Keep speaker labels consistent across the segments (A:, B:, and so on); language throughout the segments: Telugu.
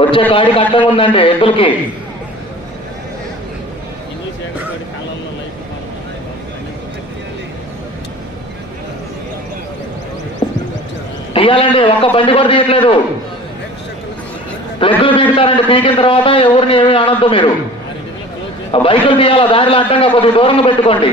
A: వచ్చే కాడికి అడ్డం ఉందండి ఎద్దులకి. తీయాలండి ఒక్క బండి కూడా తీయట్లేదు. ప్లగ్గులు పీకుతారండి పీకిన తర్వాత ఎవరిని ఏమి అనొద్దు మీరు. ఆ బైకులు తీయాలా దారిలో అడ్డంగా కొద్దిగా దూరంగా పెట్టుకోండి.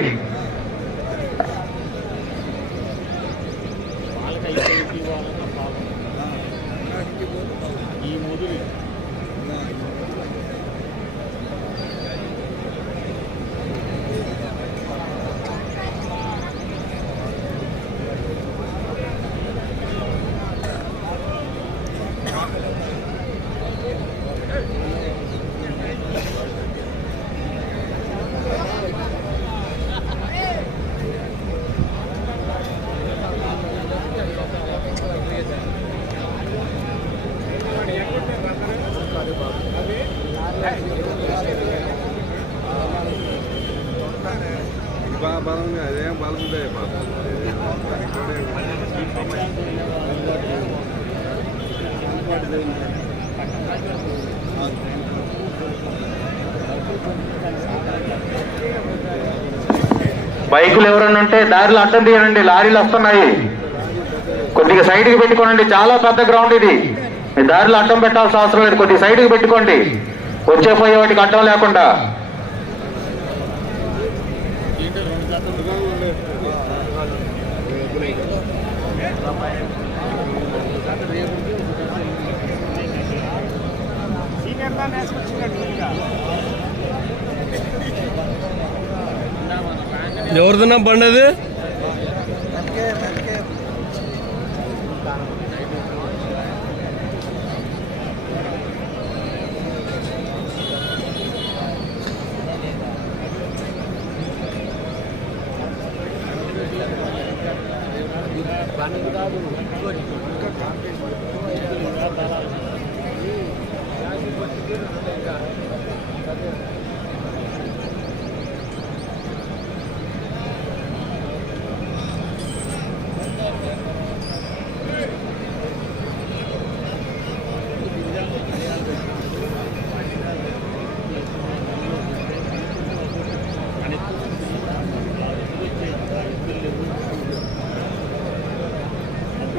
A: బైకులు ఎవరన్నా ఉంటే దారిలో అడ్డం తీయనండి లారీలు వస్తున్నాయి. కొద్దిగా సైడ్కి పెట్టుకోనండి చాలా పెద్ద గ్రౌండ్ ఇది. మీ దారిలో అడ్డం పెట్టాల్సిన అవసరం లేదు కొద్దిగా సైడ్కి పెట్టుకోండి. వచ్చే పోయే వాటికి అడ్డం లేకుండా.
B: దీంట్లో
C: ఎవరిదన్నా బండి అది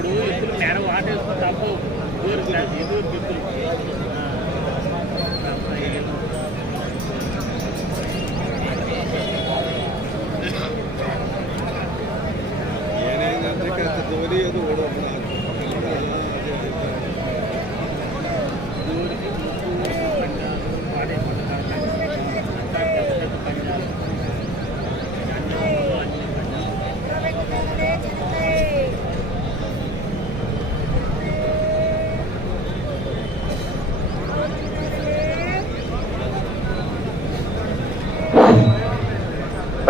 B: ఇప్పుడు ఎప్పుడు నేను వాటేసుకుని తప్పు. ఎదురు గ్లాస్ ఎదురు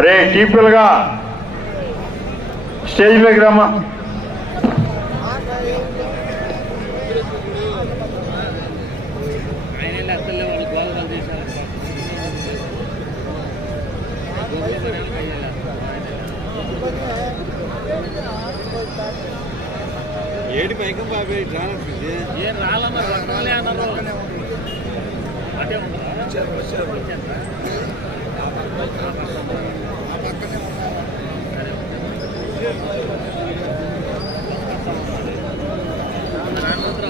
A: అరే టీపుల్గా స్టేజ్ మీదకి రమ్మా.
C: ఏడి పైకం బాబాయ్ ట్రానక్
B: ఏం రాలన్నారు రత్నాలే అన్నారు. అదే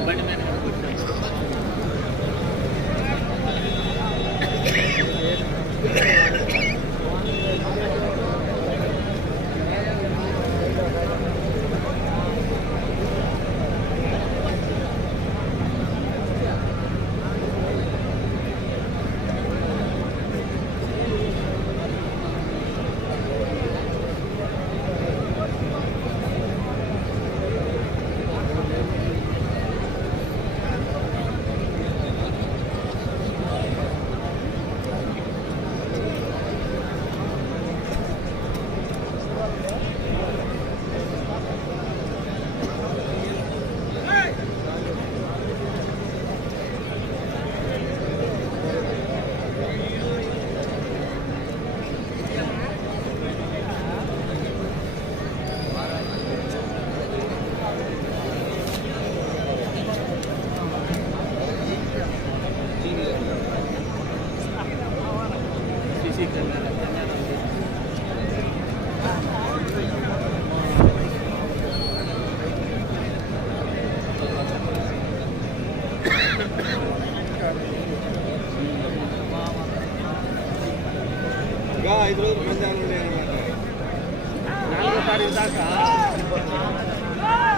B: బండి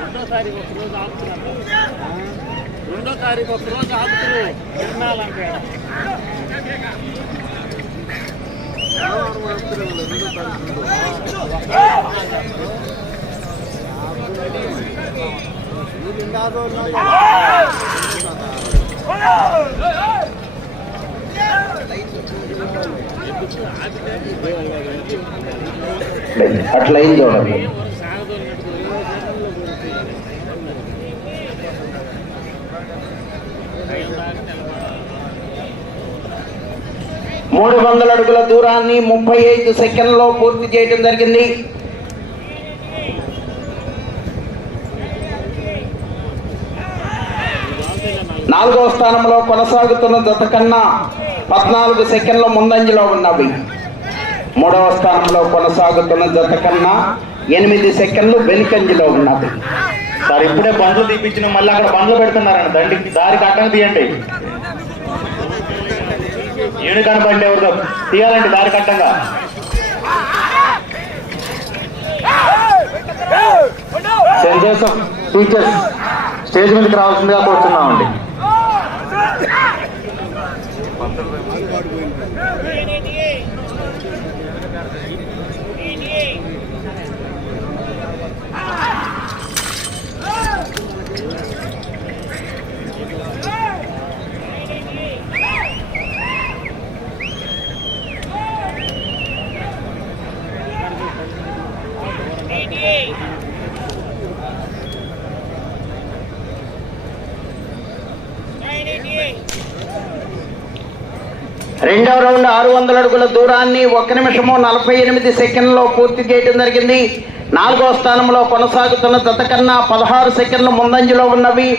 B: రెండో తారీఖు ఒక రోజు ఆపుతున్నారు. రెండో తారీఖు ఒక రోజు ఆపుతున్నారు.
C: తిరణాలంటే రెండో తారీఖు
A: అట్లా చూడండి
D: మూడు వందల అడుగుల దూరాన్ని ముప్పై ఐదు సెకండ్లో పూర్తి చేయడం జరిగింది. నాలుగవ స్థానంలో కొనసాగుతున్న జత కన్నా పద్నాలుగు సెకండ్ల ముందంజలో ఉన్నవి. మూడవ స్థానంలో కొనసాగుతున్న జత కన్నా ఎనిమిది సెకండ్లు వెనుకంజలో ఉన్నవి
A: సార్ ఇప్పుడే బండ్లు తీపించిన మళ్ళీ అక్కడ బండ్లు పెడుతున్నారండి దండి దారి కట్టను తీయండి. ఏనుకని బండి ఎవరిదో? తీయాలండి దారి కట్టంగా. సెంట్ జోసెఫ్ టీచర్స్ స్టేజ్ మీదకి రావాల్సిందిగా కోరుతున్నామండి పంతొమ్మిది
D: రెండవ రౌండ్ ఆరు వందల అడుగుల దూరాన్ని ఒక నిమిషము నలభై ఎనిమిది సెకండ్లో పూర్తి చేయడం జరిగింది. నాలుగవ స్థానంలో కొనసాగుతున్న జత కన్నా పదహారు సెకండ్లు ముందంజలో ఉన్నవి.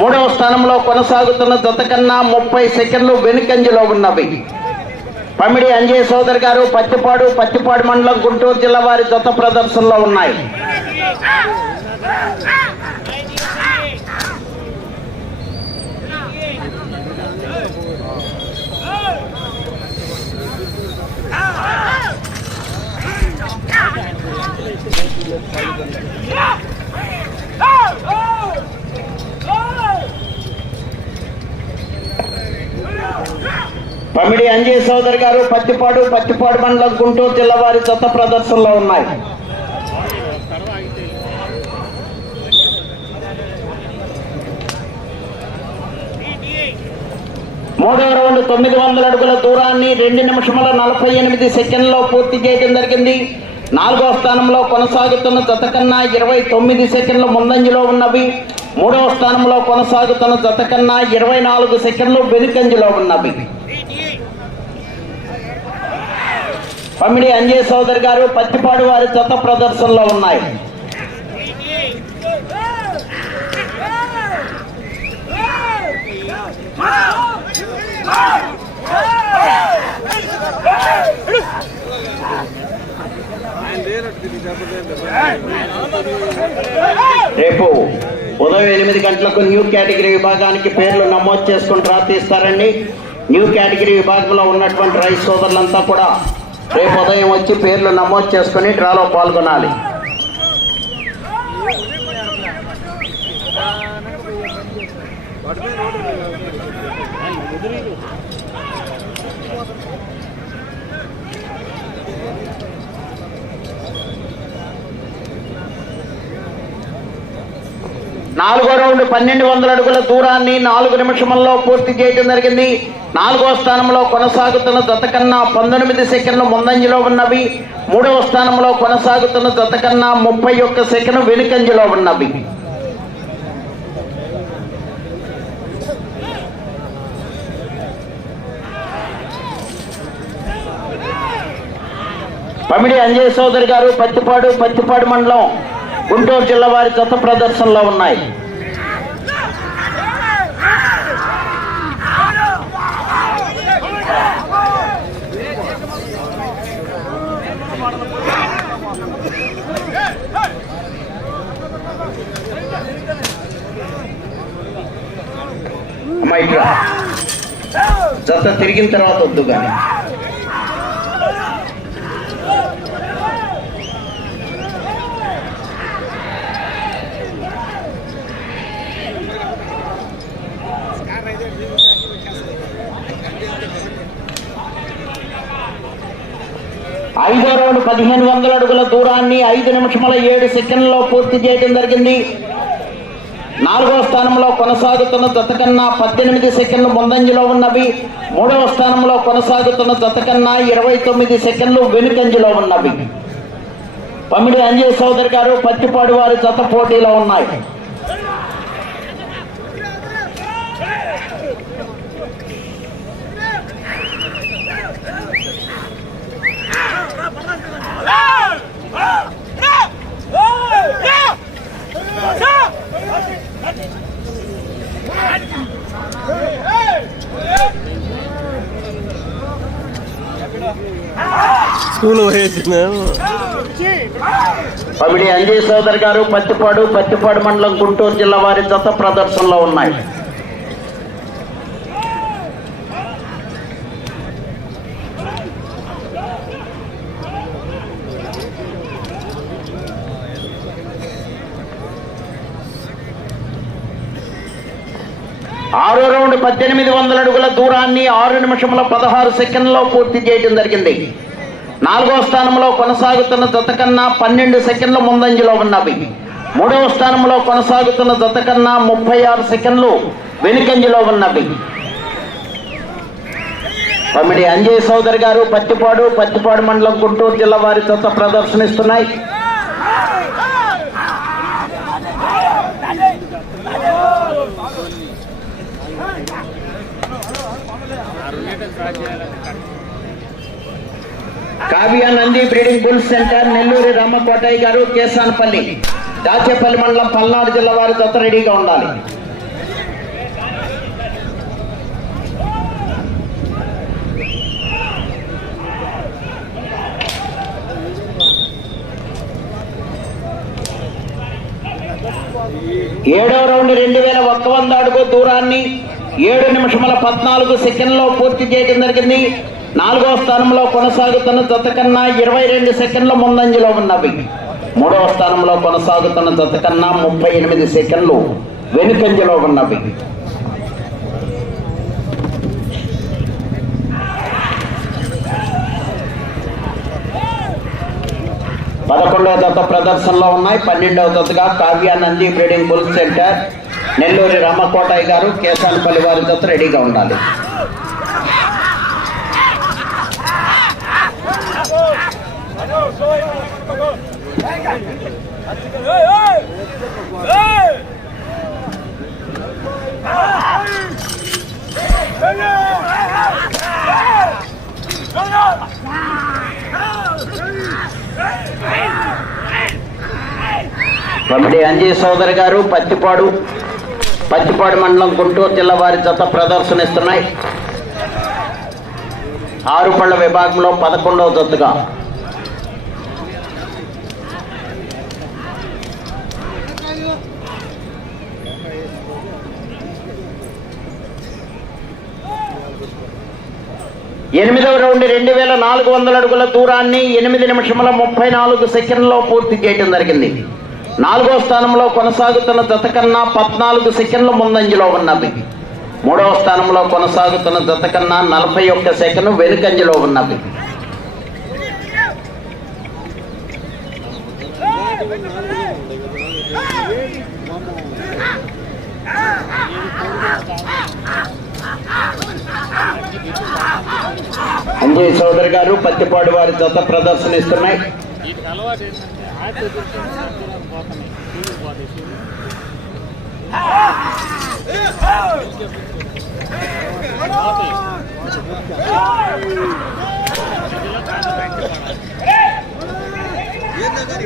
D: మూడవ స్థానంలో కొనసాగుతున్న జత కన్నా ముప్పై సెకండ్లు వెనుకంజలో ఉన్నవి. పమిడి అంజయ్ సోదర్ గారు పత్తిపాడు పత్తిపాడు మండలం గుంటూరు జిల్లా వారి జత ప్రదర్శనలో ఉన్నాయి. పమిడి అంజయ్ సోదరి గారు పత్తిపాడు పత్తిపాడు మండలం గుంటూరు జిల్లా వారి ప్రదర్శనలో ఉన్నాయి.
B: తర్వాత ఆగితే
D: మూడవ రౌండ్ తొమ్మిది వందల అడుగుల దూరాన్ని రెండు నిమిషముల నలభై ఎనిమిది సెకండ్లో పూర్తి చేయడం జరిగింది. నాలుగో స్థానంలో కొనసాగుతున్న జత కన్నా ఇరవై తొమ్మిది సెకండ్లు ముందంజలో ఉన్నవి. మూడవ స్థానంలో కొనసాగుతున్న జత కన్నా ఇరవై నాలుగు సెకండ్లు వెనుకంజలో ఉన్నవి. పమిడి అంజయ్ సోదర్ గారు పత్తిపాడు వారి జత ప్రదర్శనలో ఉన్నాయి. రేపు ఉదయం ఎనిమిది గంటలకు న్యూ కేటగిరీ విభాగానికి పేర్లు నమోదు చేసుకుని డ్రా తీస్తారండి. న్యూ కేటగిరీ విభాగంలో ఉన్నటువంటి రైతు సోదరులంతా కూడా రేపు ఉదయం వచ్చి పేర్లు నమోదు చేసుకుని డ్రాలో పాల్గొనాలి. నాలుగో రౌండ్ పన్నెండు వందల అడుగుల దూరాన్ని నాలుగు నిమిషముల్లో పూర్తి చేయడం జరిగింది. నాలుగో స్థానంలో కొనసాగుతున్న జత కన్నా పంతొమ్మిది సెకండ్లు ముందంజలో ఉన్నవి. మూడవ స్థానంలో కొనసాగుతున్న జత కన్నా ముప్పై ఒక్క సెకండ్ వెనుకంజలో ఉన్నవి. పమిడి అంజయ్ సోదరి గారు పత్తిపాడు పత్తిపాడు మండలం. గుంటూరు జిల్లా వారి జత ప్రదర్శనలో ఉన్నాయి. జత తిరిగిన తర్వాత వద్దు కానీ. ఐదో రౌండ్ పదిహేను వందల అడుగుల దూరాన్ని ఐదు నిమిషముల ఏడు సెకండ్లో పూర్తి చేయడం జరిగింది. నాలుగో స్థానంలో కొనసాగుతున్న జత కన్నా పద్దెనిమిది సెకండ్లు ముందంజలో ఉన్నవి. మూడవ స్థానంలో కొనసాగుతున్న జత కన్నా ఇరవై తొమ్మిది సెకండ్లు వెనుకంజలో ఉన్నవి. పమిడి అంజయ్ సోదరి గారు పత్తిపాడు వారి జత పోటీలో ఉన్నాయి.
C: స్కూల్ వేసిన
D: పమిడి అంజయ్ సోదరి గారు పత్తిపాడు పత్తిపాడు మండలం గుంటూరు జిల్లా వారి జత ప్రదర్శనలో ఉన్నాయి. ఆరో రౌండ్ పద్దెనిమిది వందల అడుగుల దూరాన్ని ఆరు నిమిషముల పదహారు సెకండ్లో పూర్తి చేయడం జరిగింది. నాలుగో స్థానంలో కొనసాగుతున్న జత కన్నా పన్నెండు సెకండ్ల ముందంజలో ఉన్నవి. మూడవ స్థానంలో కొనసాగుతున్న జత కన్నా ముప్పై ఆరు సెకండ్లు వెనుకంజలో ఉన్నవి. పమిడి అంజయ్ సోదరి గారు పత్తిపాడు పత్తిపాడు మండలం గుంటూరు జిల్లా వారి జత ప్రదర్శనిస్తున్నాయి. Kavya Nandi breeding bull centre Nelluri Ramakotaiah garu Kesanapalli Dachepalli మండలం పల్నాడు జిల్లా వారి జత రెడీగా ఉండాలి. ఏడో రౌండ్ రెండు వేల ఒక్క వంద అడుగు దూరాన్ని ఏడు నిమిషముల పద్నాలుగు సెకండ్లో పూర్తి చేయడం జరిగింది. నాలుగో స్థానంలో కొనసాగుతున్న జత కన్నా ఇరవై రెండు సెకండ్ల ముందంజలో ఉన్నవి. మూడవ స్థానంలో కొనసాగుతున్న జత కన్నా ముప్పై ఎనిమిది సెకండ్లు వెనుకంజలో ఉన్నవి. పదకొండవ జత ప్రదర్శనలో ఉన్నాయి. పన్నెండవ జతగా Kavyanandi breeding bull centre. Nelluri Ramakotaiah గారు కేసానపల్లి వారి జత రెడీగా ఉండాలి. కమిటీ అంజయ్ సోదరి గారు పత్తిపాడు పత్తిపాడు మండలం గుంటూరు జిల్లా వారి జత ప్రదర్శనిస్తున్నాయి. ఆరు పళ్ళ విభాగంలో పదకొండవ జతగా ఎనిమిదవ రౌండ్ రెండు వేల నాలుగు వందల అడుగుల దూరాన్ని ఎనిమిది నిమిషముల ముప్పై నాలుగు సెకండ్లో పూర్తి చేయడం జరిగింది. నాలుగో స్థానంలో కొనసాగుతున్న జత కన్నా పద్నాలుగు సెకండ్లు ముందంజలో ఉన్నవి మూడవ స్థానంలో కొనసాగుతున్న జత కన్నా నలభై ఒక్క సెకండ్ వెనుకంజలో ఉన్నవి అంజయ్ చౌదరి గారు పత్తిపాడు వారి జత ప్రదర్శనిస్తున్నాయి.
B: అలవాటు ఏంటంటే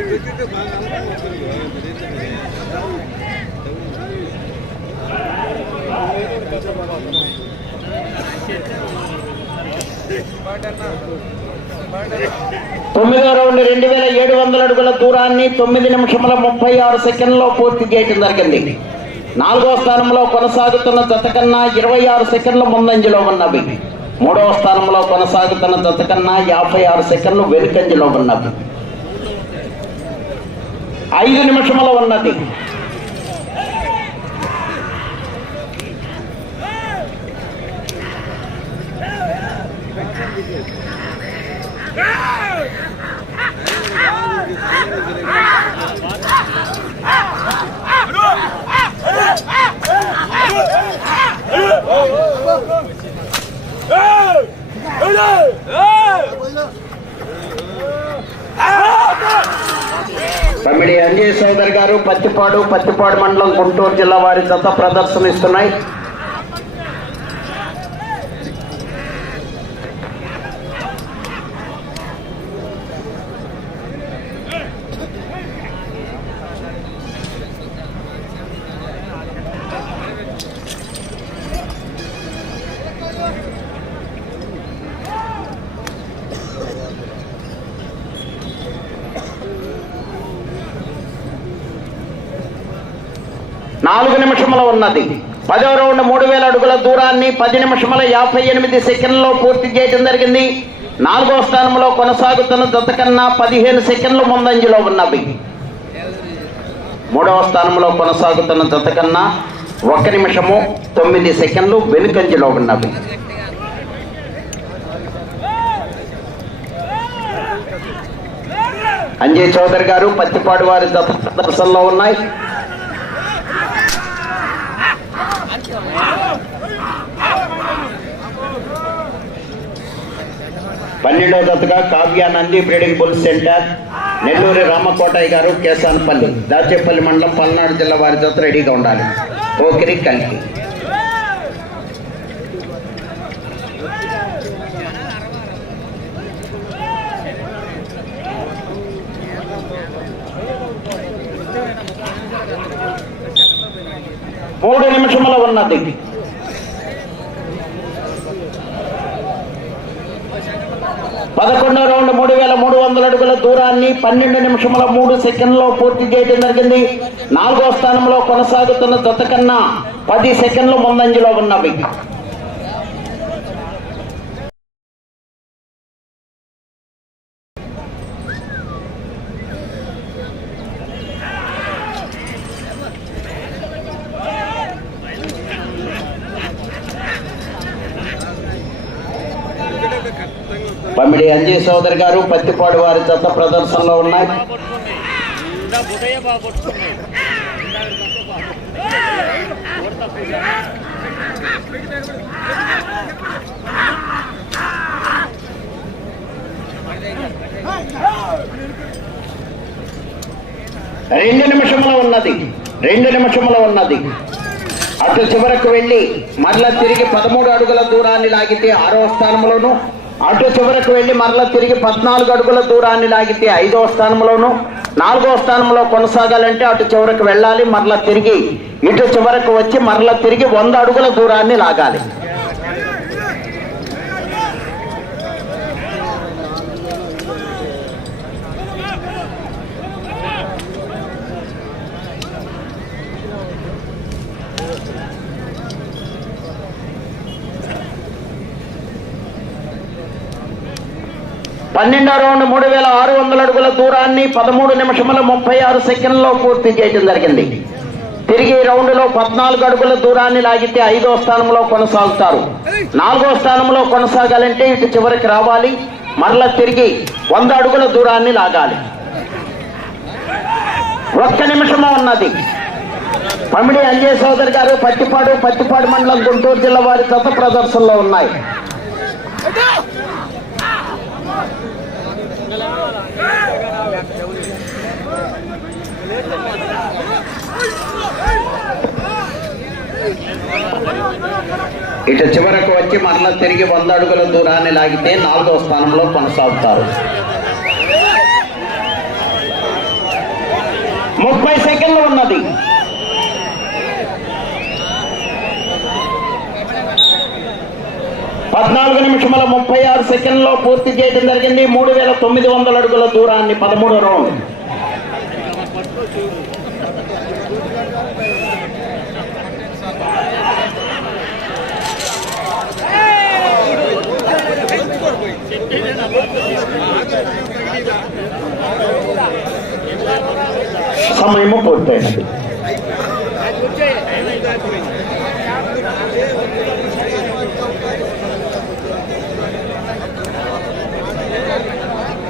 D: తొమ్మిదో రౌండ్ రెండు వేల ఏడు వందల అడుగుల దూరాన్ని తొమ్మిది నిమిషముల ముప్పై ఆరు సెకండ్లో పూర్తి చేయడం జరిగింది. నాలుగో స్థానంలో కొనసాగుతున్న జత కన్నా ఇరవై ఆరు సెకండ్ల ముందంజలో ఉన్నవి. మూడవ స్థానంలో కొనసాగుతున్న జత కన్నా యాభై ఆరు సెకండ్లు వెనుకంజలో ఉన్నవి. ఐదు నిమిషముల ఉన్నది. తమ్మిడి అంజయ్ సోదర్ గారు పత్తిపాడు పత్తిపాడు మండలం గుంటూరు జిల్లా వారి జత ప్రదర్శనిస్తున్నాయి. నాలుగు నిమిషముల ఉన్నది. పదవ రౌండ్ మూడు వేల అడుగుల దూరాన్ని పది నిమిషముల యాభై ఎనిమిది సెకండ్లో పూర్తి చేయడం జరిగింది. నాలుగో స్థానంలో కొనసాగుతున్న జత కన్నా పదిహేను సెకండ్లు ముందంజలో ఉన్నవి. మూడవ స్థానంలో కొనసాగుతున్న జత కన్నా ఒక నిమిషము తొమ్మిది సెకండ్లు వెనుకంజలో ఉన్నవి. అంజయ్ చౌదరి గారు పత్తిపాడు వారి జత ఉన్నాయి. పన్నెండవ జతగా Kavya Nandi breeding bull centre Nelluri Ramakotaiah garu Kesanpalli Dachepalli మండలం పల్నాడు జిల్లా వారి జత రెడీగా ఉండాలి. ఓకిరి కలికి మూడు నిమిషముల ఉన్నది. పదకొండో రౌండ్ మూడు వేల మూడు వందల అడుగుల దూరాన్ని పన్నెండు నిమిషముల మూడు సెకండ్లో పూర్తి చేయడం జరిగింది. నాలుగో స్థానంలో కొనసాగుతున్న జత కన్నా పది సెకండ్లు ముందంజలో ఉన్నవి పమిడి అంజయ్ సోదరి గారు పత్తిపాడు వారి చెత్త ప్రదర్శనలో ఉన్నాయి. రెండు నిమిషంలో ఉన్నది. రెండు నిమిషంలో ఉన్నది. అటు చివరకు వెళ్ళి మరల తిరిగి పదమూడు అడుగుల దూరాన్ని లాగితే ఆరో స్థానంలోనూ అటు చివరకు వెళ్ళి మరల తిరిగి పద్నాలుగు అడుగుల దూరాన్ని లాగితే ఐదవ స్థానంలోను నాలుగో స్థానంలో కొనసాగాలంటే అటు చివరకు వెళ్ళాలి మరలా తిరిగి ఇటు చివరకు వచ్చి మరలా తిరిగి వంద అడుగుల దూరాన్ని లాగాలి. పన్నెండో రౌండ్ మూడు వేల ఆరు వందల అడుగుల దూరాన్ని పదమూడు నిమిషముల ముప్పై ఆరు సెకండ్లో పూర్తి చేయడం జరిగింది. తిరిగి రౌండ్లో పద్నాలుగు అడుగుల దూరాన్ని లాగితే ఐదో స్థానంలో కొనసాగుతారు. నాలుగో స్థానంలో కొనసాగాలంటే ఇటు చివరికి రావాలి. మరల తిరిగి వంద అడుగుల దూరాన్ని లాగాలి. ఒక్క నిమిషము ఉన్నది. పమిడి అంజయ్ సోదరి గారు పత్తిపాడు పత్తిపాడు మండలం గుంటూరు జిల్లా వారి గత ప్రదర్శనలో ఉన్నాయి. ఇటు చివరకు వచ్చి మరలా తిరిగి వంద అడుగుల దూరాన్ని లాగితే నాలుగో స్థానంలో కొనసాగుతారు. ముప్పై సెకండ్లు ఉన్నది. పద్నాలుగు నిమిషముల ముప్పై ఆరు సెకండ్లో పూర్తి చేయడం జరిగింది. మూడు వేల తొమ్మిది వందల అడుగుల దూరాన్ని పదమూడు రౌండ్.
C: समय में पहुँचते हैं।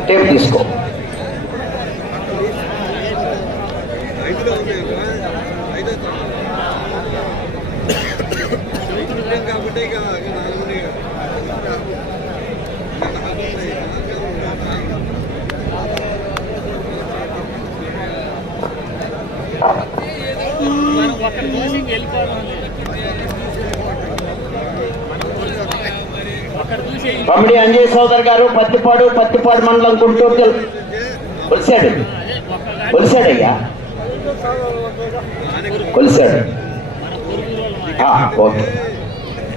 C: टेप
B: इसको అక్కడ చూసి వెళ్ళిపోదాం
D: పమిడి అంజయ్ సోదర్ గారు పత్తిపాడు పత్తిపాడు మండలం గుంటూరు జిల్లా కొలిసాడు
B: అదే
D: కొలిసాడయ్యా కొలిసాడు ఓకే.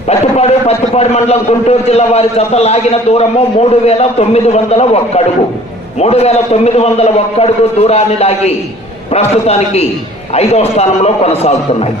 D: పత్తిపాడు పత్తిపాడు మండలం గుంటూరు జిల్లా వారి చెత్త లాగిన దూరము మూడు వేల తొమ్మిది వందల ఒక్కడుగు మూడు వేల తొమ్మిది వందల ఒక్కడుగు దూరాన్ని లాగి ప్రస్తుతానికి ఐదవ స్థానంలో కొనసాగుతున్నాయి.